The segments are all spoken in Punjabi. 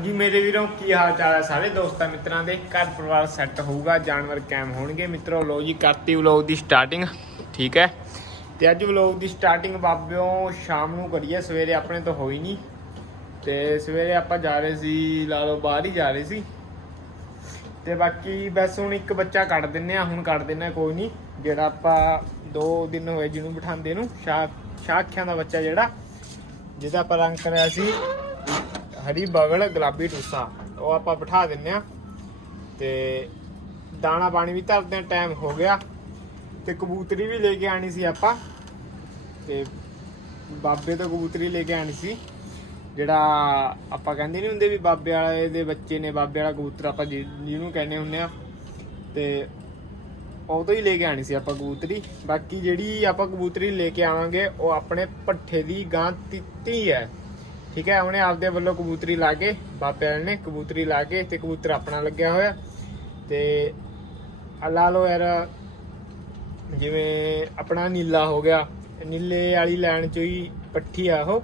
ਜੀ ਮੇਰੇ ਵੀਰੋ ਕੀ ਹਾਲ ਚਾਲ ਹੈ ਸਾਰੇ ਦੋਸਤਾਂ ਮਿੱਤਰਾਂ ਦੇ? ਘਰ ਪਰਿਵਾਰ ਸੈੱਟ ਹੋਊਗਾ, ਜਾਨਵਰ ਕੈਮ ਹੋਣਗੇ। ਮਿੱਤਰੋ ਲੋ ਜੀ, ਕਰਤੀ ਵਲੌਗ ਦੀ ਸਟਾਰਟਿੰਗ ਠੀਕ ਹੈ? ਤੇ ਅੱਜ ਵਲੌਗ ਦੀ ਸਟਾਰਟਿੰਗ ਬਾਬਿਓ ਸ਼ਾਮ ਨੂੰ ਕਰੀਏ, ਸਵੇਰੇ ਆਪਣੇ ਤੋਂ ਹੋਈ ਨਹੀਂ। ਤੇ ਸਵੇਰੇ ਆਪਾਂ ਜਾ ਰਹੇ ਸੀ, ਲਾ ਲਓ, ਬਾਹਰ ਹੀ ਜਾ ਰਹੇ ਸੀ। ਤੇ ਬਾਕੀ ਬਸ ਹੁਣ ਇੱਕ ਬੱਚਾ ਕੱਢ ਦਿੰਨੇ ਆ, ਹੁਣ ਕੱਢ ਦਿੰਨੇ ਕੋਈ ਨਹੀਂ। ਜਿਹੜਾ ਆਪਾਂ 2 ਦਿਨ ਹੋਏ ਜਿਹਨੂੰ ਬਿਠਾਉਂਦੇ ਨੂੰ ਸ਼ਾਹ ਸ਼ਾਖਿਆਂ ਦਾ ਬੱਚਾ ਜਿਹੜਾ, ਜਿਹਦਾ ਆਪਾਂ ਰੰਗ ਕਰਿਆ ਸੀ। ਹਰੀ ਬਗਲ, ਗੁਲਾਬੀ ਟੂਸਾ, ਉਹ ਆਪਾਂ ਬਿਠਾ ਦਿੰਨੇ ਆ। ਤੇ ਦਾਣਾ ਪਾਣੀ ਵੀ ਧਰਦੇ ਆ ਟਾਈਮ ਹੋ ਗਿਆ। ਤੇ ਕਬੂਤਰੀ ਵੀ ਲੈ ਕੇ ਆਣੀ ਸੀ ਆਪਾਂ। ਤੇ ਬਾਬੇ ਤੋਂ ਕਬੂਤਰੀ ਲੈ ਕੇ ਆਣੀ ਸੀ। ਜਿਹੜਾ ਆਪਾਂ ਕਹਿੰਦੇ ਨਹੀਂ ਹੁੰਦੇ ਵੀ ਬਾਬੇ ਵਾਲੇ ਦੇ ਬੱਚੇ ਨੇ, ਬਾਬੇ ਵਾਲਾ ਕਬੂਤਰ ਆਪਾਂ ਜਿ- ਜਿਹਨੂੰ ਕਹਿੰਦੇ ਹੁੰਦੇ ਆ। ਤੇ ਉਹ ਤੋਂ ਹੀ ਲੈ ਕੇ ਆਣੀ ਸੀ ਆਪਾਂ ਕਬੂਤਰੀ। ਬਾਕੀ ਜਿਹੜੀ ਆਪਾਂ ਕਬੂਤਰੀ ਲੈ ਕੇ ਆਵਾਂਗੇ, ਉਹ ਆਪਣੇ ਪੱਠੇ ਦੀ ਗਾਂ ਤਿੱਤੀ ਹੈ। ਠੀਕ ਹੈ, ਉਹਨੇ ਆਪਦੇ ਵੱਲੋਂ ਕਬੂਤਰੀ ਲਾ ਕੇ, ਬਾਬੇ ਵਾਲੇ ਨੇ ਕਬੂਤਰੀ ਲਾ ਕੇ ਤੇ ਕਬੂਤਰ ਆਪਣਾ ਲੱਗਿਆ ਹੋਇਆ। ਤੇ ਲਾ ਲਓ ਯਾਰ, ਜਿਵੇਂ ਆਪਣਾ ਨੀਲਾ ਹੋ ਗਿਆ, ਨੀਲੇ ਵਾਲੀ ਲਾਈਨ ਚੋਂ ਹੀ ਪੱਠੀ ਆ ਉਹ।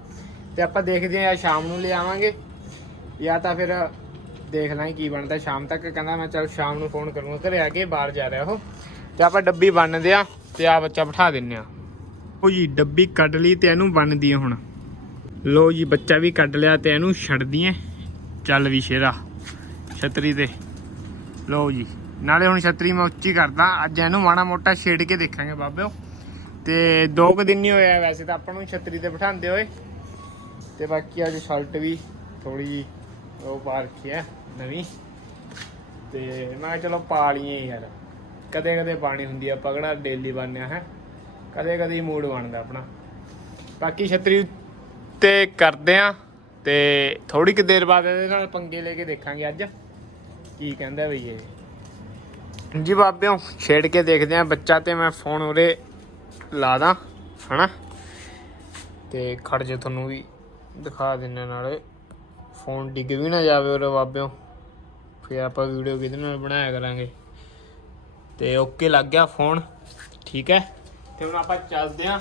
ਤੇ ਆਪਾਂ ਦੇਖਦੇ ਆ ਸ਼ਾਮ ਨੂੰ ਲਿਆਵਾਂਗੇ ਜਾਂ ਤਾਂ ਫਿਰ ਦੇਖ ਲਾਂ ਕੀ ਬਣਦਾ। ਸ਼ਾਮ ਤੱਕ ਕਹਿੰਦਾ ਮੈਂ, ਚਲ ਸ਼ਾਮ ਨੂੰ ਫੋਨ ਕਰੂੰਗਾ, ਘਰੇ ਆ ਕੇ ਬਾਹਰ ਜਾ ਰਿਹਾ ਉਹ। ਤੇ ਆਪਾਂ ਡੱਬੀ ਬੰਨਦੇ ਆ ਤੇ ਆ ਬੱਚਾ ਬਿਠਾ ਦਿੰਨੇ ਆ ਉਹ ਜੀ, ਡੱਬੀ ਕੱਢ ਲਈ ਤੇ ਇਹਨੂੰ ਬੰਨਦੀ ਆ ਹੁਣ। ਲੋ ਜੀ, ਬੱਚਾ ਵੀ ਕੱਢ ਲਿਆ ਤੇ ਇਹਨੂੰ ਛੱਡਦੀ ਐ ਚੱਲ ਵੀ ਸ਼ੇਰਾ, ਛਤਰੀ ਤੇ। ਲੋ ਜੀ, ਨਾਲੇ ਹੁਣ ਛਤਰੀ ਮੈਂ ਉੱਚੀ ਕਰਦਾ। ਅੱਜ ਇਹਨੂੰ ਮਾੜਾ ਮੋਟਾ ਛੇੜ ਕੇ ਦੇਖਾਂਗੇ ਬਾਬਿਓ। ਤੇ ਦੋ ਕੁ ਦਿਨ ਨਹੀਂ ਹੋਇਆ ਵੈਸੇ ਤਾਂ ਆਪਾਂ ਨੂੰ ਛਤਰੀ ਤੇ ਬਿਠਾਉਂਦੇ ਹੋਏ। ਤੇ ਬਾਕੀ ਅੱਜ ਸ਼ਰਟ ਵੀ ਥੋੜੀ ਜੀ ਉਹ ਪਾ ਰੱਖੀ ਹੈ, ਨਵੀਂ। ਤੇ ਮੈਂ ਚਲੋ ਪਾ ਲਈਏ ਯਾਰ। ਕਦੇ ਕਦੇ ਪਾਣੀ ਹੁੰਦੀ ਆ ਪਗੜਾ ਡੇਲੀ ਬਣਿਆ ਹੈ। ਕਦੇ ਕਦੇ ਮੂਡ ਬਣਦਾ ਆਪਣਾ। ਬਾਕੀ ਛਤਰੀ ਤੇ ਕਰਦੇ ਆ ਤੇ ਥੋੜੀ ਕਿ ਦੇਰ ਬਾਅਦ ਇਹਦੇ ਨਾਲ ਪੰਗੇ ਲੈ ਕੇ ਦੇਖਾਂਗੇ ਅੱਜ। ਕੀ ਕਹਿੰਦਾ ਬਈ ਇਹ। ਜੀ ਬਾਬਿਓ, ਛੇੜ ਕੇ ਦੇਖਦੇ ਆ ਬੱਚਾ ਤੇ ਮੈਂ ਫੋਨ ਉਰੇ ਲਾ ਦਾਂ, ਹਨਾ? ਤੇ ਖੜ ਜੇ ਤੁਹਾਨੂੰ ਵੀ ਦਿਖਾ ਦਿੰਨੇ ਨਾਲੇ। ਫੋਨ ਡਿੱਗ ਵੀ ਨਾ ਜਾਵੇ ਉਰੇ ਬਾਬਿਓ। ਫਿਰ ਆਪਾਂ ਵੀਡੀਓ ਕਿਹਦੇ ਨਾਲ ਬਣਾਇਆ ਕਰਾਂਗੇ। ਤੇ ਓਕੇ ਲੱਗ ਗਿਆ ਫੋਨ, ਠੀਕ ਹੈ? ਤੇ ਹੁਣ ਆਪਾਂ ਚੱਲਦੇ ਆਂ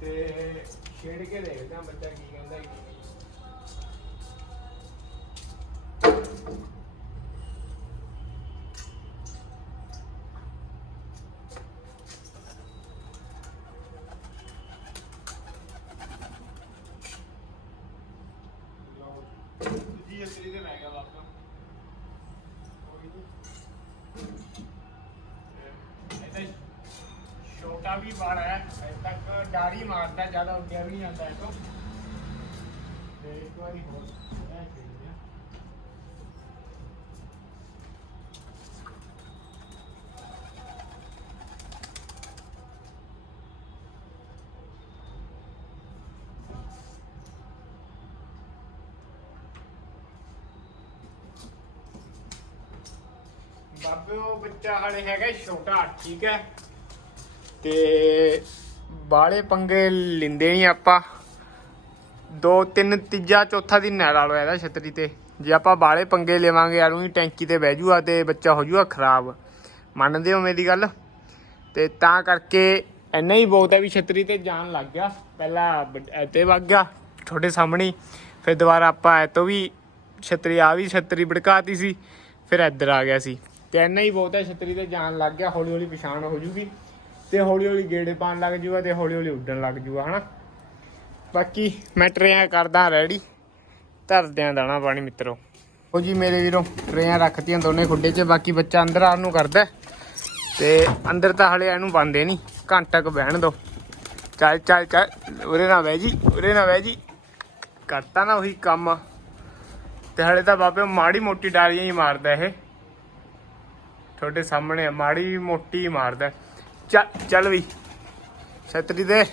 ਤੇ ਛੇੜ ਕੇ ਦੇਖਦੇ ਆਂ ਬੱਚਾ ਕੀ ਕਹਿੰਦਾ ਕੀ ਨਹੀਂ ਦੂਜੀ ਅਸਲੀ ਤੇ ਲੈ ਗਿਆ ਵਾਪਸ ਕੋਈ ਨਹੀਂ ਇਹਦਾ ਛੋਟਾ ਵੀ ਬੜਾ ਹੈ ਅਜੇ ਤੱਕ ਡਾਰੀ ਮਾਰਦਾ ਜ਼ਿਆਦਾ ਉੱਡਿਆ ਵੀ ਨਹੀਂ ਜਾਂਦਾ ਇਹ ਤੋਂ ਤੇ ਇੱਕ ਵਾਰੀ ਹੋਰ ਲੈ ਕੇ ਗਿਆ ਬਾਬੇ ਉਹ ਬੱਚਾ ਹਲੇ ਹੈਗਾ ਛੋਟਾ ਠੀਕ ਹੈ ਤੇ ਬਾਲੇ ਪੰਗੇ ਲਿੰਦੇ ਨਹੀਂ ਆਪਾਂ। ਦੋ, ਤਿੰਨ, ਤੀਜਾ, ਚੌਥਾ ਦਿਨ ਨਾ ਲਾ ਲਓ ਇਹਦਾ ਛਤਰੀ ਤੇ। ਜੇ ਆਪਾਂ ਬਾਲੇ ਪੰਗੇ ਲਵਾਂਗੇ ਯਾਰ, ਉਹੀ ਟੈਂਕੀ ਤੇ ਬਹਿ ਜੂਗਾ ਤੇ ਬੱਚਾ ਹੋ ਜੂਗਾ ਖਰਾਬ। ਮੰਨਦੇ ਹੋ ਮੇਰੀ ਗੱਲ? ਤੇ ਤਾਂ ਕਰਕੇ ਇੰਨਾ ਹੀ ਬਹੁਤ ਹੈ ਵੀ ਛਤਰੀ ਤੇ ਜਾਣ ਲੱਗ ਗਿਆ। ਪਹਿਲਾਂ ਐਤੇ ਵਗ ਗਿਆ ਤੁਹਾਡੇ ਸਾਹਮਣੇ। ਹੀ। ਫਿਰ ਦੁਬਾਰਾ ਆਪਾਂ ਐ ਤੋਂ ਵੀ ਛਤਰੀ ਆ ਵੀ ਛਤਰੀ ਭੜਕਾਤੀ ਸੀ। ਫਿਰ ਇੱਧਰ ਆ ਗਿਆ ਸੀ। ਤੇ ਇੰਨਾ ਹੀ ਬਹੁਤ ਹੈ, ਛਤਰੀ ਤੇ ਜਾਣ ਲੱਗ ਗਿਆ ਹੌਲੀ ਹੌਲੀ ਪਛਾਣ ਹੋ ਜੂਗੀ। ਤੇ ਹੌਲੀ ਹੌਲੀ ਗੇੜੇ ਪਾਣ ਲੱਗ ਜੂਗਾ ਤੇ ਹੌਲੀ ਹੌਲੀ ਉੱਡਣ ਲੱਗ ਜੂਗਾ ਹਨਾ? ਬਾਕੀ ਮੈਂ ਟਰੇਆਂ ਕਰਦਾ ਰੈਡੀ ਧਰਦਿਆਂ ਦਾਣਾ ਪਾਣੀ ਮਿੱਤਰੋ। ਉਹ ਜੀ ਮੇਰੇ ਵੀਰੋ ਟਰੇਆਂ ਰੱਖਤੀਆਂ ਦੋਨੇ ਖੁੱਡੇ 'ਚ ਬਾਕੀ ਬੱਚਾ ਅੰਦਰ ਆਉਣ ਨੂੰ ਕਰਦਾ। ਤੇ ਅੰਦਰ ਤਾਂ ਹਲੇ ਇਹਨੂੰ ਬੰਦੇ ਨਹੀਂ ਘੰਟਾ ਕੁ ਬਹਿਣ ਦੋ। ਚੱਲ ਚੱਲ ਚੱਲ ਉਰੇ ਨਾ ਬਹਿ ਜੀ ਉਰੇ ਨਾ ਬਹਿ ਜੀ। ਕਰਤਾ ਨਾ ਉਹੀ ਕੰਮ। ਤੇ ਹਲੇ ਤਾਂ ਬਾਬੇ ਮਾੜੀ ਮੋਟੀ ਡਾਰੀਆਂ ਹੀ ਮਾਰਦਾ ਇਹ। ਤੁਹਾਡੇ ਸਾਹਮਣੇ ਆ, ਮਾੜੀ ਮੋਟੀ ਹੀ ਮਾਰਦਾ। ਚੱਲ ਚੱਲ ਵੀ। ਛਤਰੀ ਦੇ।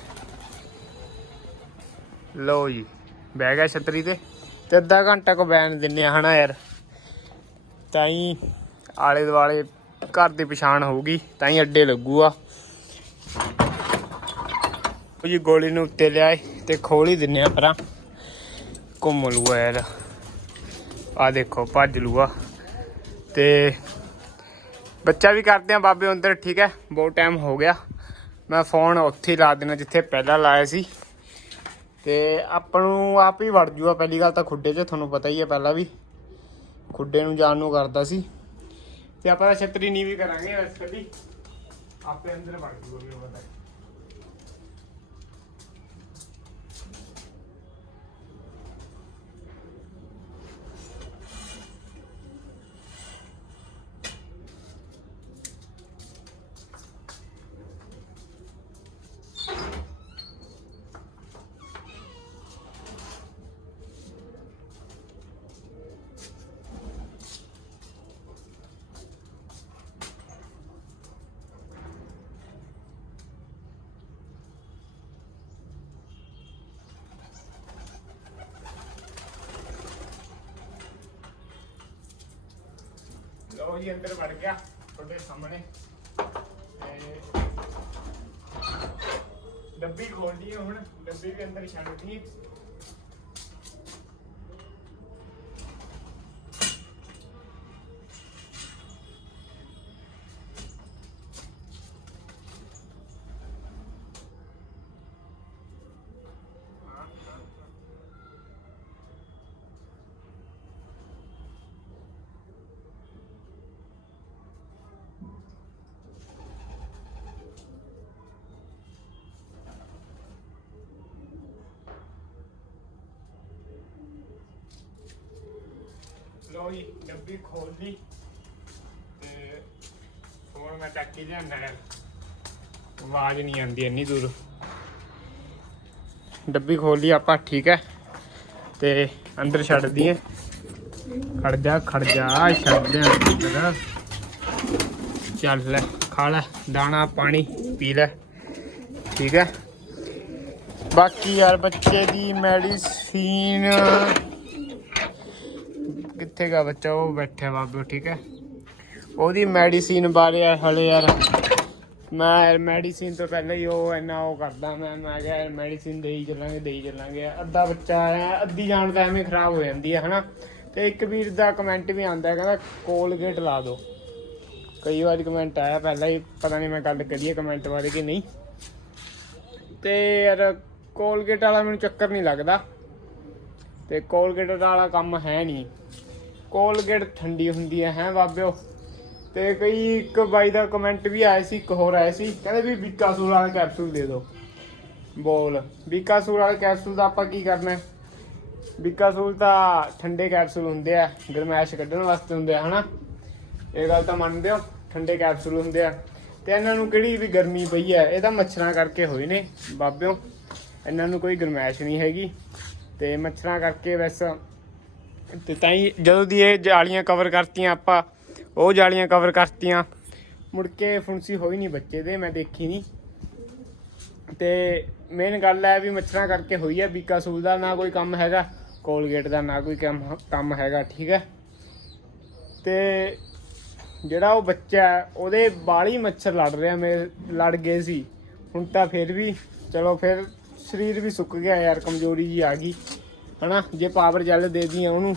ਲਓ ਜੀ, ਬਹਿ ਗਿਆ ਛਤਰੀ ਤੇ। ਤੇ ਅੱਧਾ ਘੰਟਾ ਕੋ ਬੈਨ ਦਿੰਨੇ ਆ ਹਨਾ ਯਾਰ। ਤਾਂ ਹੀ ਆਲੇ ਦੁਆਲੇ ਘਰ ਦੀ ਪਛਾਣ ਹੋਊਗੀ, ਤਾਂ ਹੀ ਅੱਡੇ ਲੱਗੂਗਾ। ਉਹ ਜੀ, ਗੋਲੀ ਨੂੰ ਉੱਤੇ ਲਿਆਏ ਤੇ ਖੋਲ ਹੀ ਦਿੰਨੇ ਆ ਪਰਾਂ। ਘੁੰਮ ਲੂਆ ਯਾਰ। ਆ ਦੇਖੋ, ਭੱਜ ਲੂਆ ਤੇ ਬੱਚਾ ਵੀ ਕਰਦੇ ਆ ਬਾਬੇ ਅੰਦਰ, ਠੀਕ ਹੈ? ਬਹੁਤ ਟਾਈਮ ਹੋ ਗਿਆ। ਮੈਂ ਫੋਨ ਉੱਥੇ ਹੀ ਲਾ ਦੇਣਾ ਜਿੱਥੇ ਪਹਿਲਾਂ ਲਾਇਆ ਸੀ। ਤੇ ਆਪਾਂ ਨੂੰ ਆਪ ਹੀ ਵੜ ਜੂਗਾ, ਪਹਿਲੀ ਗੱਲ ਤਾਂ ਖੁੱਡੇ 'ਚ, ਤੁਹਾਨੂੰ ਪਤਾ ਹੀ ਹੈ ਪਹਿਲਾਂ ਵੀ। ਖੁੱਡੇ ਨੂੰ ਜਾਣ ਨੂੰ ਕਰਦਾ ਸੀ। ਤੇ ਆਪਾਂ ਤਾਂ ਛਤਰੀ ਨਹੀਂ ਵੀ ਕਰਾਂਗੇ ਬਸ ਕਦੀ ਆਪੇ ਅੰਦਰ ਵੜ ਜੂਗਾ, ਮੈਨੂੰ ਪਤਾ ਲਓ ਜੀ ਅੰਦਰ ਵੜ ਗਿਆ, ਤੁਹਾਡੇ ਸਾਹਮਣੇ। ਤੇ ਡੱਬੀ ਖੋਲਦੀ ਹੁਣ, ਡੱਬੀ ਵੀ ਅੰਦਰ ਛੱਡਦੀ ਲਓ ਡੱਬੀ ਖੋਲ ਲਈ ਤੇ ਹੁਣ ਮੈਂ ਚੱਕ ਕੇ ਲਿਆਂਦਾ ਹੈ। ਆਵਾਜ਼ ਨਹੀਂ ਆਉਂਦੀ ਇੰਨੀ ਦੂਰ। ਡੱਬੀ ਖੋਲ ਲਈ ਆਪਾਂ, ਠੀਕ ਹੈ। ਤੇ ਅੰਦਰ ਛੱਡ ਦਈਏ। ਖੜ ਜਾ ਖੜ ਜਾ, ਛੱਡ ਦੇ ਅੰਦਰ। ਚੱਲ ਲੈ, ਖਾ ਲੈ, ਦਾਣਾ, ਪਾਣੀ, ਪੀ ਲੈ। ਠੀਕ ਹੈ। ਬਾਕੀ ਯਾਰ ਬੱਚੇ ਦੀ ਮੈਡੀਸਿਨ ਕਿੱਥੇ ਗਾ ਬੱਚਾ, ਉਹ ਬੈਠਿਆ ਬਾਬੂ, ਠੀਕ ਹੈ? ਉਹਦੀ ਮੈਡੀਸਿਨ ਬਾਰੇ ਹਲੇ ਯਾਰ। ਮੈਂ ਮੈਡੀਸਿਨ ਤੋਂ ਪਹਿਲਾਂ ਹੀ ਉਹ ਇੰਨਾ ਉਹ ਕਰਦਾ, ਮੈਂ ਮੈਂ ਕਿਹਾ ਮੈਡੀਸਿਨ ਦੇਈ ਚੱਲਾਂਗੇ ਦੇਈ ਚੱਲਾਂਗੇ। ਅੱਧਾ ਬੱਚਾ ਆਇਆ, ਅੱਧੀ ਜਾਨ ਤਾਂ ਐਵੇਂ ਖਰਾਬ ਹੋ ਜਾਂਦੀ ਹੈ, ਹਨਾ? ਤੇ ਇੱਕ ਵੀਰ ਦਾ ਕਮੈਂਟ ਵੀ ਆਂਦਾ ਕਹਿੰਦਾ ਕੋਲਗੇਟ ਲਾ ਦਿਓ ਕਈ ਵਾਰ ਕਮੈਂਟ ਆਇਆ ਪਹਿਲਾਂ ਹੀ, ਪਤਾ ਨਹੀਂ ਮੈਂ ਗੱਲ ਕਰੀਏ ਕਮੈਂਟ ਬਾਰੇ ਕਿ ਨਹੀਂ। ਤੇ ਯਾਰ ਕੋਲਗੇਟ ਵਾਲਾ ਮੈਨੂੰ ਚੱਕਰ ਨਹੀਂ ਲੱਗਦਾ। ਤੇ ਕੋਲਗੇਟ ਵਾਲਾ ਕੰਮ ਹੈ ਨਹੀਂ। ਕੋਲਗੇਟ ਠੰਡੀ ਹੁੰਦੀ ਹੈ ਹੈ ਬਾਬਿਓ? ਤੇ ਕਈ ਇੱਕ ਬਾਈ ਦਾ ਕਮੈਂਟ ਵੀ ਆਇਆ ਸੀ, ਇੱਕ ਹੋਰ ਆਇਆ ਸੀ, ਕਹਿੰਦੇ ਵੀ ਬੀਕਾਸੂਰ ਵਾਲਾ ਕੈਪਸੂਲ ਦੇ ਦਿਓ। ਬੋਲ ਬੀਕਾਸੂਰ ਵਾਲਾ ਕੈਪਸੂਲ ਦਾ ਆਪਾਂ ਕੀ ਕਰਨਾ ਹੈ? ਬੀਕਾਸੂਲ ਤਾਂ ਠੰਡੇ ਕੈਪਸੂਲ ਹੁੰਦੇ ਆ, ਗਰਮੈਸ਼ ਕੱਢਣ ਵਾਸਤੇ ਹੁੰਦੇ ਆ, ਹਨਾ? ਇਹ ਗੱਲ ਤਾਂ ਮੰਨਦੇ ਹੋ, ਠੰਡੇ ਕੈਪਸੂਲ ਹੁੰਦੇ ਆ। ਤੇ ਇਹਨਾਂ ਨੂੰ ਕਿਹੜੀ ਵੀ ਗਰਮੀ ਪਈ ਹੈ, ਇਹ ਤਾਂ ਮੱਛਰਾਂ ਕਰਕੇ ਹੋਏ ਨੇ, ਬਾਬਿਓ। ਇਹਨਾਂ ਨੂੰ ਕੋਈ ਗਰਮੈਸ਼ ਨਹੀਂ ਹੈਗੀ। ਤੇ ਮੱਛਰਾਂ ਕਰਕੇ ਵੈਸੇ ਤੇ ਤਾਂ ਹੀ ਜਦੋਂ ਦੀ ਇਹ ਜਾਲੀਆਂ ਕਵਰ ਕਰਤੀਆਂ ਆਪਾਂ ਉਹ ਜਾਲੀਆਂ ਕਵਰ ਕਰਤੀਆਂ। ਮੁੜ ਕੇ ਫੁੰਸੀ ਹੋਈ ਨਹੀਂ ਬੱਚੇ ਦੇ ਮੈਂ ਦੇਖੀ ਨਹੀਂ। ਤੇ ਮੇਨ ਗੱਲ ਹੈ ਵੀ ਮੱਛਰਾਂ ਕਰਕੇ ਹੋਈ ਹੈ ਬੀਕਾਸੂਲ ਦਾ ਨਾ ਕੋਈ ਕੰਮ ਹੈਗਾ ਕੋਲਗੇਟ ਦਾ ਨਾ ਕੋਈ ਕੰਮ ਕੰਮ ਹੈਗਾ ਠੀਕ ਹੈ। ਤੇ ਜਿਹੜਾ ਉਹ ਬੱਚਾ ਹੈ, ਉਹਦੇ ਬਾਲੀ ਮੱਛਰ ਲੜ ਰਿਹਾ ਮੇਰੇ ਲੜ ਗਏ ਸੀ। ਹੁਣ ਤਾਂ ਫਿਰ ਵੀ ਚਲੋ ਫਿਰ ਸਰੀਰ ਵੀ ਸੁੱਕ ਗਿਆ ਯਾਰ ਕਮਜ਼ੋਰੀ ਜੀ ਆ ਗਈ। ਹਨਾ? ਜੇ ਪਾਵਰ ਜੈਲ ਦੇ ਦੀਆਂ ਉਹਨੂੰ,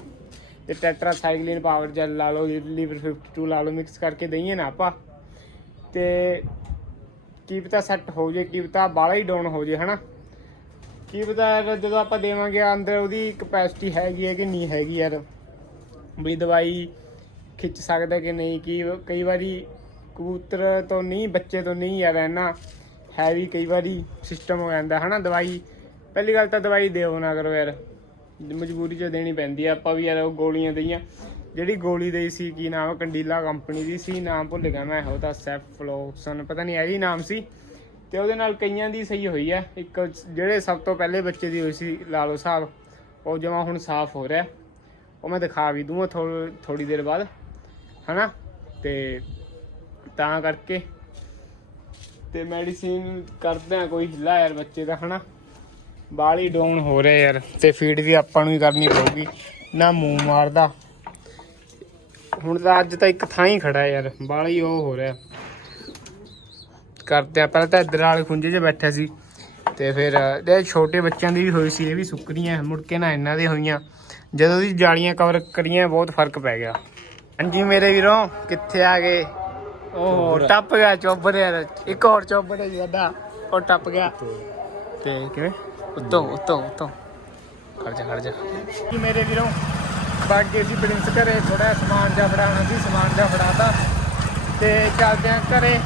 ਤੇ ਟੈਟਰਾਸਾਈਕਲਿਨ ਪਾਵਰ ਜੈਲ ਲਾ ਲਓ ਲੀਵਰ 52 ਲਾ ਲਓ ਮਿਕਸ ਕਰਕੇ ਦਈਏ ਨਾ ਆਪਾਂ। ਤੇ ਕੀ ਪਤਾ ਸੈੱਟ ਹੋ ਜੇ ਕੀ ਪਤਾ ਬਾਲਾ ਹੀ ਡਾਊਨ ਹੋ ਜੇ, ਹਨਾ? ਕੀ ਪਤਾ ਯਾਰ ਜਦੋਂ ਆਪਾਂ ਦੇਵਾਂਗੇ ਅੰਦਰ, ਉਹਦੀ ਕਪੈਸਿਟੀ ਹੈਗੀ ਹੈ ਕਿ ਨਹੀਂ ਹੈਗੀ ਯਾਰ? ਵੀ ਦਵਾਈ ਖਿੱਚ ਸਕਦਾ ਕਿ ਨਹੀਂ, ਕੀ ਕਈ ਵਾਰੀ ਕਬੂਤਰ ਤੋਂ ਨਹੀਂ, ਬੱਚੇ ਤੋਂ ਨਹੀਂ ਯਾਰ, ਇੰਨਾ ਹੈਵੀ ਕਈ ਵਾਰੀ ਸਿਸਟਮ ਹੋ ਜਾਂਦਾ, ਹਨਾ ਦਵਾਈ? ਪਹਿਲੀ ਗੱਲ ਤਾਂ ਦਵਾਈ ਦਿਓ ਨਾ ਕਰੋ ਯਾਰ। ਮਜਬੂਰੀ 'ਚ ਦੇਣੀ ਪੈਂਦੀ ਆ, ਆਪਾਂ ਵੀ ਯਾਰ ਉਹ ਗੋਲੀਆਂ ਦਈਆਂ। ਜਿਹੜੀ ਗੋਲੀ ਦੇਈ ਸੀ, ਕੀ ਨਾਮ ਕੰਡੀਲਾ ਕੰਪਨੀ ਦੀ ਸੀ, ਨਾਮ ਭੁੱਲ ਗਿਆ ਮੈਂ, ਉਹ ਤਾਂ ਸੈਫਲੋਕਸਨ ਪਤਾ ਨਹੀਂ ਇਹੀ ਨਾਮ ਸੀ। ਤੇ ਉਹਦੇ ਨਾਲ ਕਈਆਂ ਦੀ ਸਹੀ ਹੋਈ ਹੈ ਇੱਕ ਜਿਹੜੇ ਸਭ ਤੋਂ ਪਹਿਲੇ ਬੱਚੇ ਦੀ ਹੋਈ ਸੀ, ਲਾਲੋ ਸਾਹਿਬ, ਉਹ ਜਮਾ ਹੁਣ ਸਾਫ਼ ਹੋ ਰਿਹਾ। ਉਹ ਮੈਂ ਦਿਖਾ ਵੀ ਦੂੰਗਾ ਥੋੜੀ ਦੇਰ ਬਾਅਦ, ਹਨਾ? ਤੇ ਤਾਂ ਕਰਕੇ, ਤੇ ਮੈਡੀਸਿਨ ਕਰਦੇ ਆ ਕੋਈ ਹਿੱਲਾ ਯਾਰ ਬੱਚੇ ਦਾ, ਹਨਾ? ਬਾਲੀ ਡਾਊਨ ਹੋ ਰਿਹਾ ਯਾਰ, ਤੇ ਫੀਡ ਵੀ ਆਪਾਂ ਨੂੰ ਹੀ ਕਰਨੀ ਪਊਗੀ। ਨਾ ਮੂੰਹ ਮਾਰਦਾ। ਹੁਣ ਤਾਂ ਅੱਜ ਤਾਂ ਇੱਕ ਥਾਂ ਹੀ ਖੜਾ ਯਾਰ, ਬਾਲੀ ਉਹ ਹੋ ਰਿਹਾ। ਕਰਦੇ ਆ, ਪਹਿਲਾਂ ਤਾਂ ਇੱਧਰ ਵਾਲੇ ਖੁੰਝੇ 'ਚ ਬੈਠਾ ਸੀ, ਤੇ ਫਿਰ ਇਹ ਛੋਟੇ ਬੱਚਿਆਂ ਦੀ ਵੀ ਹੋਈ ਸੀ, ਇਹ ਵੀ ਸੁੱਕਣੀਆਂ ਮੁੜ ਕੇ ਨਾ ਇਹਨਾਂ ਦੇ ਹੋਈਆਂ। ਜਦੋਂ ਦੀ ਜਾਲੀਆਂ ਕਵਰ ਕਰੀਆਂ, ਬਹੁਤ ਫ਼ਰਕ ਪੈ ਗਿਆ। ਹਾਂਜੀ ਮੇਰੇ ਵੀਰੋ, ਕਿੱਥੇ ਆ ਗਏ? ਉਹ ਟੱਪ ਗਿਆ ਚੋਬਰ ਯਾਰ, ਇੱਕ ਹੋਰ ਚੋਬਰ ਹੈ ਸਾਡਾ, ਉਹ ਟੱਪ ਗਿਆ। ਤੇ ਕਿਵੇਂ? ਉੱਤੋਂ ਉੱਤੋਂ ਉੱਤੋਂ। ਖੜ ਜਾ ਖੜ ਜਾ। ਜੀ ਮੇਰੇ ਵੀਰੋ ਬਾਕੀ ਅਸੀਂ ਪ੍ਰਿੰਸ ਘਰੇ ਥੋੜਾ ਸਮਾਨ ਜਿਹਾ ਫੜਾਉਣਾ ਸੀ ਸਮਾਨ ਜਿਹਾ ਫੜਾਤਾ। ਤੇ ਚੱਲਦੇ ਆਂ ਘਰੇ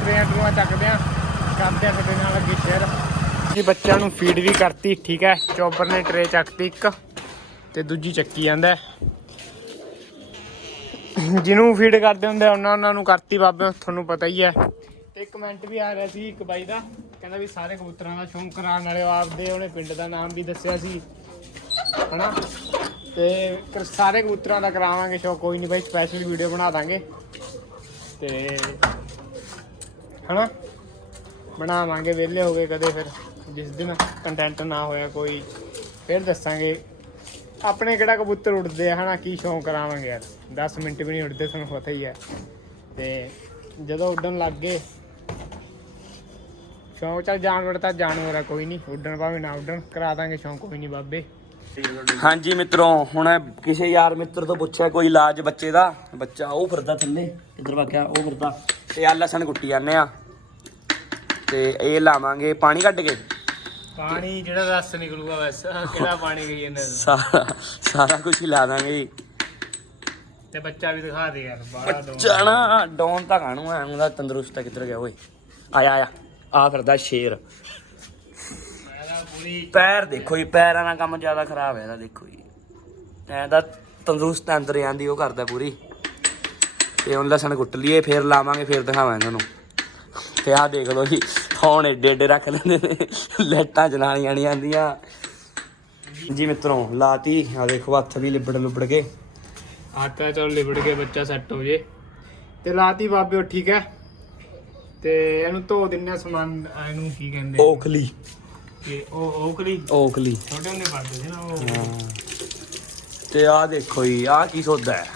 ਟ੍ਰੇਨ ਟਰੂਆਂ ਚੱਕਦੇ ਆਂ। ਕਰਦੇ ਆਂ ਸਾਡੇ ਨਾਲ ਅੱਗੇ ਸ਼ੇਅਰ ਜੀ ਬੱਚਿਆਂ ਨੂੰ ਫੀਡ ਵੀ ਕਰਤੀ ਠੀਕ ਹੈ? ਚੌਬਰ ਨੇ ਟਰੇ ਚੱਕਤੀ ਇੱਕ ਤੇ ਦੂਜੀ ਚੱਕੀ ਜਾਂਦਾ ਜਿਹਨੂੰ ਫੀਡ ਕਰਦੇ ਹੁੰਦੇ ਆ, ਉਹਨਾਂ ਉਹਨਾਂ ਨੂੰ ਕਰਤੀ ਬਾਬੇ ਤੁਹਾਨੂੰ ਪਤਾ ਹੀ ਹੈ। ਤੇ ਕਮੈਂਟ ਵੀ ਆ ਰਿਹਾ ਸੀ ਇੱਕ ਬਾਈ ਦਾ। ਕਹਿੰਦਾ ਵੀ ਸਾਰੇ ਕਬੂਤਰਾਂ ਦਾ ਸ਼ੌਂਕ ਕਰਾਉਣ ਵਾਲੇ ਉਹ ਆਪਦੇ ਉਹਨੇ ਪਿੰਡ ਦਾ ਨਾਮ ਵੀ ਦੱਸਿਆ ਸੀ। ਹਨਾ? ਤੇ ਕ- ਸਾਰੇ ਕਬੂਤਰਾਂ ਦਾ ਕਰਾਵਾਂਗੇ ਸ਼ੌਂਕ, ਕੋਈ ਨਹੀਂ ਬਾਈ ਸਪੈਸ਼ਲ ਵੀਡੀਓ ਬਣਾ ਦਾਂਗੇ। ਤੇ ਹਨਾ? ਬਣਾਵਾਂਗੇ, ਵਿਹਲੇ ਹੋ ਗਏ ਕਦੇ ਫਿਰ, ਜਿਸ ਦਿਨ ਕੰਟੈਂਟ ਨਾ ਹੋਇਆ ਕੋਈ, ਫਿਰ ਦੱਸਾਂਗੇ। ਆਪਣੇ ਕਿਹੜਾ ਕਬੂਤਰ ਉੱਡਦੇ ਆ, ਹਨਾ? ਕੀ ਸ਼ੌਂਕ ਕਰਾਵਾਂਗੇ ਯਾਰ? 10 ਮਿੰਟ ਵੀ ਨਹੀਂ ਉੱਡਦੇ, ਤੁਹਾਨੂੰ ਪਤਾ ਹੀ ਹੈ। ਤੇ ਜਦੋਂ ਉੱਡਣ ਲੱਗ ਗਏ ਸ਼ੌਂਕ ਚੱਲ ਜਾਨਵਰ ਤਾਂ ਜਾਨਵਰ ਆ ਕੋਈ ਨਹੀਂ ਉੱਡਣ ਭਾਵੇਂ ਨਾ ਉੱਡਣ ਕਰਾ ਦਾਂਗੇ ਸ਼ੌਂਕ ਕੋਈ ਨਹੀਂ ਬਾਬੇ। ਹਾਂਜੀ ਮਿੱਤਰੋ ਹੁਣ ਕਿਸੇ ਯਾਰ ਮਿੱਤਰ ਤੋਂ ਪੁੱਛਿਆ ਕੋਈ ਇਲਾਜ ਬੱਚੇ ਦਾ। ਬੱਚਾ ਉਹ ਫਿਰਦਾ ਥੱਲੇ ਕਿੱਧਰ ਵਗਿਆ ਉਹ ਫਿਰਦਾ। ਤੇ ਆ ਲਸਣ ਕੁੱਟੀ ਜਾਂਦੇ ਆ। ਤੇ ਇਹ ਲਾਵਾਂਗੇ ਪਾਣੀ ਕੱਢ ਕੇ। ਪਾਣੀ ਜਿਹੜਾ ਰਸ ਨਿਕਲੂਗਾ ਬਸ ਕਿਹੜਾ ਪਾਣੀ ਗਈ ਇਹਨਾਂ ਦਾ ਸਾਰਾ ਸਾਰਾ ਕੁਝ ਹੀ ਲਾ ਦਾਂਗੇ ਜੀ। ਤੇ ਬੱਚਾ ਵੀ ਦਿਖਾ ਦੇ ਯਾਰ ਬਾਹਲਾ ਦੋ ਬੱਚਾ ਡੌਨ। ਤਾਂ ਕਾਣੂ ਐ ਉਹਦਾ ਤੰਦਰੁਸਤ ਆ ਕਿੱਧਰ ਗਿਆ ਓਏ। ਆਇਆ ਆਇਆ। ਆ ਫਿਰਦਾ ਸ਼ੇਰ। ਪੂਰੀ ਪੈਰ ਦੇਖੋ ਜੀ ਪੈਰਾਂ ਦਾ ਕੰਮ ਜ਼ਿਆਦਾ ਖਰਾਬ ਹੈ ਇਹਦਾ ਦੇਖੋ ਜੀ। ਐ ਤਾਂ ਤੰਦਰੁਸਤ ਅੰਦਰ ਜਾਂਦੀ ਉਹ ਕਰਦਾ ਪੂਰੀ। ਤੇ ਹੁਣ ਲਸਣ ਕੁੱਟ ਲਈਏ ਫੇਰ ਲਾਵਾਂਗੇ ਫੇਰ ਦਿਖਾਵਾਂ ਇਹਨਾਂ ਨੂੰ ਤੇ ਆਹ ਦੇਖ ਲਓ ਜੀ ਹੁਣ ਏਡੇ ਏਡੇ ਰੱਖ ਲੈਂਦੇ ਨੇ ਲੈਟਾਂ ਚਲਾਣੀਆਂ ਨਹੀਂ ਆਂਦੀਆਂ ਜੀ ਮਿੱਤਰੋ ਲਾਤੀ ਆ ਦੇਖੋ ਹੱਥ ਵੀ ਲਿਬੜ ਲੁਬੜ ਕੇ। ਆਟਾ ਚਲ ਲਿਬੜ ਕੇ ਬੱਚਾ ਸੈੱਟ ਹੋ ਜੇ। ਤੇ ਲਾਤੀ ਬਾਬੇ ਠੀਕ ਹੈ? ਤੇ ਇਹਨੂੰ ਧੋ ਦਿੰਨੇ ਆ ਸਮਾਨ ਆ ਇਹਨੂੰ ਕੀ ਕਹਿੰਦੇ ਓਖਲੀ। ਕਿ ਉਹ ਓਕਲੀ ਓਖਲੀ। ਛੋਟੇ ਹੁੰਦੇ ਪੜਦੇ ਸੀ ਨਾ ਉਹ। ਹਾਂ। ਤੇ ਆਹ ਦੇਖੋ ਜੀ ਆਹ ਕੀ ਸੌਦਾ ਹੈ?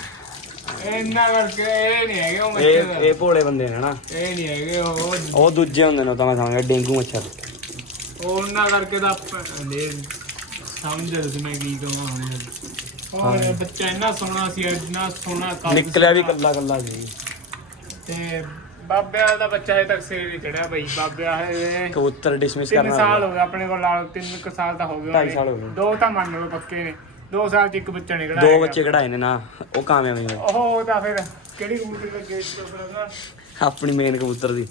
ਇੰਨਾ ਕਰਕੇ ਇਹ ਨਹੀਂ ਹੈਗੇ ਉਹ ਮੱਛਰ। ਇਹ ਇਹ ਭੋਲੇ ਬੰਦੇ ਨੇ ਹਨਾ ਇਹ ਨਹੀਂ ਹੈਗੇ ਉਹ। ਉਹ ਦੂਜੇ ਹੁੰਦੇ ਨੇ ਉਹ ਤਾਂ ਮੈਂ ਡੇਂਗੂ ਮੱਛਰ। ਉਹ ਉਹਨਾਂ ਕਰਕੇ ਤਾਂ ਆਪਾਂ ਸਮਝ ਰਸਮੇ ਕੀ ਕਹਾਂ ਹੁਣ। ਉਹ ਬੱਚਾ ਇੰਨਾ ਸੋਹਣਾ ਸੀ ਇੰਨਾ ਸੋਹਣਾ ਕੱਦ ਨਿਕਲਿਆ ਵੀ ਸੀਗਾ। ਕੱਲਾ ਕੱਲਾ ਸੀ। ਤੇ ਬਾਬਿਆਂ ਦਾ ਬੱਚਾ ਹਜੇ ਤੱਕ ਸਿਰ ਨਹੀਂ ਚੜਿਆ ਬਈ ਬਾਬਿਆ ਹੈ ਕਬੂਤਰ ਡਿਸਮਿਸ ਤਿੰਨ ਕਰਨਾ ਸਾਲ ਹੋ ਗਏ ਆਪਣੇ ਕੋਲ ਲਾ ਲਓ ਤਿੰਨ ਕੁ ਸਾਲ ਤਾਂ ਹੋ ਗਏ ਢਾਈ। ਸਾਲ ਹੋ ਗਏ। ਦੋ ਤਾਂ ਮੰਨ ਲਓ ਪੱਕੇ ਨੇ ਦੋ ਸਾਲ ਚ ਇੱਕ ਬੱਚਾ ਨਿਕਲਿਆ ਦੋ ਬੱਚੇ ਕਢਾਏ ਨੇ ਨਾ ਉਹ ਕਾਮਯਾਬ ਨਹੀਂ ਹੋਏ। ਉਹ ਤਾਂ ਫਿਰ ਕਿਹੜੀ ਕਬੂਤਰ ਲੱਗੇ ਇਸ ਤੋਂ ਫਿਰ ਆਪਣੀ ਮੇਨ ਕਬੂਤਰ ਦੀ।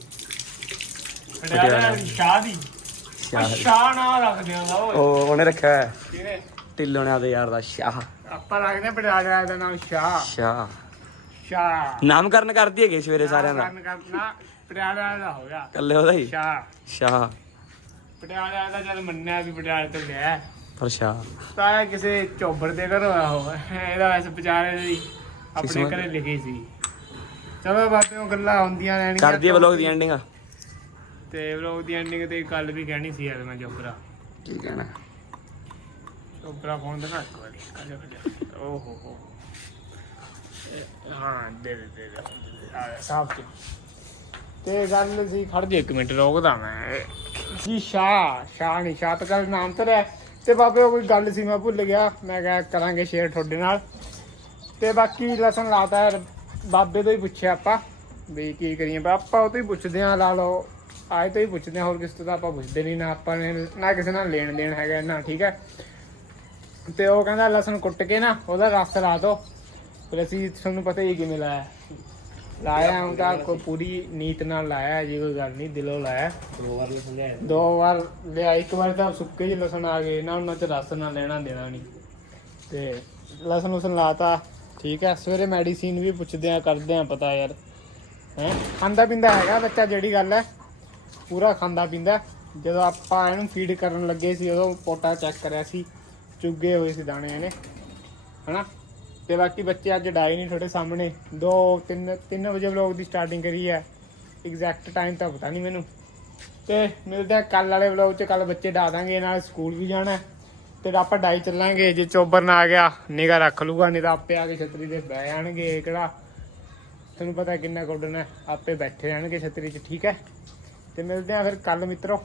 ਪਟਿਆਲਾ। ਸ਼ਾਹ ਦੀ। ਸ਼ਾਹ। ਸ਼ਾਹ ਨਾ ਰੱਖਦੇ ਆ ਓਏ। ਉਹ ਉਹਨੇ ਰੱਖਿਆ ਹੈ ਕਿਹਨੇ? ਢਿੱਲੋਂ ਨੇ ਆਪਦੇ ਯਾਰ ਦਾ ਸ਼ਾਹ। ਆਪਾਂ ਰੱਖਦੇ ਪਟਿਆਲਾ ਦਾ ਨਾਮ ਸ਼ਾਹ। ਸ਼ਾਹ। ਸ਼ਾਹ ਨਾਮਕਰਨ ਕਰਦੀ ਹੈਗੇ ਸਵੇਰੇ ਸਾਰਿਆਂ ਦਾ। ਕਰਨ ਕਰਨਾ ਪਟਿਆਲਾ ਦਾ ਹੋ ਗਿਆ। ਕੱਲੇ ਉਹਦਾ ਹੀ? ਸ਼ਾਹ ਸ਼ਾਹ ਪਟਿਆਲਾ ਦਾ ਜਦ ਮੰਨਿਆ ਵੀ ਪਟਿਆਲੇ ਤੋਂ ਗਿਆ। ਹੈ। ਪਰ ਸ਼ਾਹ ਤਾਂ ਇਹ ਕਿਸੇ ਚੋਬਰ ਦੇ ਘਰੋਂ ਆਇਆ ਉਹ ਇਹਦਾ ਵੈਸੇ ਵਿਚਾਰੇ ਦੀ ਆਪਣੇ ਕਿਸਮਤ। ਘਰੇ ਲਿਖੀ ਸੀ। ਚਲੋ ਉਹ ਗੱਲਾਂ ਹੁੰਦੀਆਂ ਰਹਿਣਗੀਆਂ। ਕਰਦੀ ਹੈ ਵਲੋਗ ਦੀ ਐਂਡਿੰਗ ਤੇ ਵਲੋਗ ਦੀ ਐਂਡਿੰਗ ਤੇ ਇੱਕ ਗੱਲ ਵੀ ਕਹਿਣੀ ਸੀ ਯਾਰ ਮੈਂ ਚੋਬਰਾ ਕੀ ਕਹਿਣਾ? ਚੋਬਰਾ ਫੋਨ ਦਿਖਾ ਇੱਕ ਵਾਰੀ। ਕਾਜਾ ਕਾਜਾ ਓ ਹੋ ਹੋ। ਹਾਂ, ਦੇ ਦੇ ਦੇ ਦੇ ਆ ਸਾਫ਼ ਤੇ ਤੇ ਗੱਲ ਸੀ, ਖੜ ਜੇ ਇੱਕ ਮਿੰਟ, ਰੋਕਦਾ ਮੈਂ। ਜੀ, ਸ਼ਾਹ ਸ਼ਾਹ ਨਹੀਂ, ਸ਼ਾਹ ਤਾਂ ਕੱਲ ਨਾਮ ਤੇ ਰਿਹਾ। ਤੇ ਬਾਬੇ, ਉਹ ਕੋਈ ਗੱਲ ਸੀ, ਮੈਂ ਭੁੱਲ ਗਿਆ। ਮੈਂ ਕਿਹਾ, ਕਰਾਂਗੇ ਸ਼ੇਅਰ ਤੁਹਾਡੇ ਨਾਲ। ਤੇ ਬਾਕੀ ਲਸਣ ਲਾਤਾ ਯਾਰ ਬਾਬੇ ਤੋਂ ਹੀ ਪੁੱਛਿਆ ਆਪਾਂ, ਵੀ ਕੀ ਕਰੀਏ। ਪਰ ਆਪਾਂ ਉਹ ਤੋਂ ਹੀ ਪੁੱਛਦੇ ਆ ਲਾ ਲਓ। ਆਏ ਤੋਂ ਹੀ ਪੁੱਛਦੇ ਆ ਹੋਰ ਕਿਸੇ ਤੋਂ ਤਾਂ ਆਪਾਂ ਪੁੱਛਦੇ ਨਹੀਂ, ਨਾ ਆਪਾਂ ਨੇ, ਨਾ ਕਿਸੇ ਨਾਲ ਲੈਣ ਦੇਣ ਹੈਗਾ, ਨਾ ਠੀਕ ਹੈ। ਤੇ ਉਹ ਕਹਿੰਦਾ, ਲਸਣ ਕੁੱਟ ਕੇ ਨਾ, ਉਹਦਾ ਰਸ ਲਾ ਦੋ। ਫਿਰ ਅਸੀਂ ਤੁਹਾਨੂੰ ਪਤਾ ਹੀ ਕਿਵੇਂ ਲਾਇਆ। ਲਾਇਆ ਹੁਣ ਤਾਂ ਕੋਈ ਪੂਰੀ ਨੀਤ ਨਾਲ ਲਾਇਆ ਜੀ ਕੋਈ ਗੱਲ ਨਹੀਂ ਦਿਲੋਂ ਲਾਇਆ ਦੋ ਵਾਰ ਸਮਝਾਇਆ ਦੋ ਵਾਰ ਲਿਆ ਇੱਕ ਵਾਰ ਤਾਂ ਸੁੱਕੇ ਜਿਹੇ ਲਸਣ ਆ ਗਏ ਨਾ ਉਹਨਾਂ ਚ ਰਸ ਨਾ ਲੈਣਾ ਦੇਣਾ ਨਹੀਂ। ਤੇ ਲਸਣ ਉਸਨ ਲਾਤਾ ਠੀਕ ਹੈ। ਸਵੇਰੇ ਮੈਡੀਸਿਨ ਵੀ ਪੁੱਛਦੇ ਆ ਕਰਦੇ ਆ ਪਤਾ ਯਾਰ। ਹੈ? ਖਾਂਦਾ ਪੀਂਦਾ ਹੈਗਾ ਬੱਚਾ ਜਿਹੜੀ ਗੱਲ ਹੈ। ਪੂਰਾ ਖਾਂਦਾ ਪੀਂਦਾ। ਜਦੋਂ ਆਪਾਂ ਇਹਨੂੰ ਫੀਡ ਕਰਨ ਲੱਗੇ ਸੀ ਉਦੋਂ ਪੋਟਾ ਚੈੱਕ ਕਰਿਆ ਸੀ। ਚੁੱਗੇ ਹੋਏ ਸੀ ਦਾਣੇ ਇਹਨੇ। ਹਨਾ? ਤੇ ਬਾਕੀ ਬੱਚੇ ਅੱਜ ਡਾਈ ਨਹੀਂ ਤੁਹਾਡੇ ਸਾਹਮਣੇ। 2 3 3 ਵਜੇ ਵਲੋਗ ਦੀ ਸਟਾਰਟਿੰਗ ਕਰੀ ਹੈ। ਐਗਜ਼ੈਕਟ ਟਾਈਮ ਤਾਂ ਪਤਾ ਨਹੀਂ ਮੈਨੂੰ। ਤੇ ਮਿਲਦੇ ਆ ਕੱਲ ਵਾਲੇ ਵਲੋਗ 'ਚ। ਕੱਲ ਬੱਚੇ ਡਾ ਦਾਂਗੇ, ਨਾਲ ਸਕੂਲ ਵੀ ਜਾਣਾ ਹੈ। ਤੇ ਆਪਾਂ ਡਾਈ ਚੱਲਾਂਗੇ। ਜੇ ਚੋਬਰ ਨਾ ਆ ਗਿਆ ਨਿਗਾ ਰੱਖ ਲੂਗਾ ਨਹੀਂ ਤਾਂ ਆਪੇ ਆ ਕੇ ਛਤਰੀ ਤੇ ਬਹਿ ਜਾਣਗੇ ਇਹ ਕਿਹੜਾ। ਤੁਹਾਨੂੰ ਪਤਾ ਕਿੰਨਾ ਕੁੱਡਣਾ ਆਪੇ ਬੈਠੇ ਰਹਿਣਗੇ ਛਤਰੀ 'ਚ, ਠੀਕ ਹੈ? ਤੇ ਮਿਲਦੇ ਆ ਫਿਰ ਕੱਲ ਮਿੱਤਰੋ।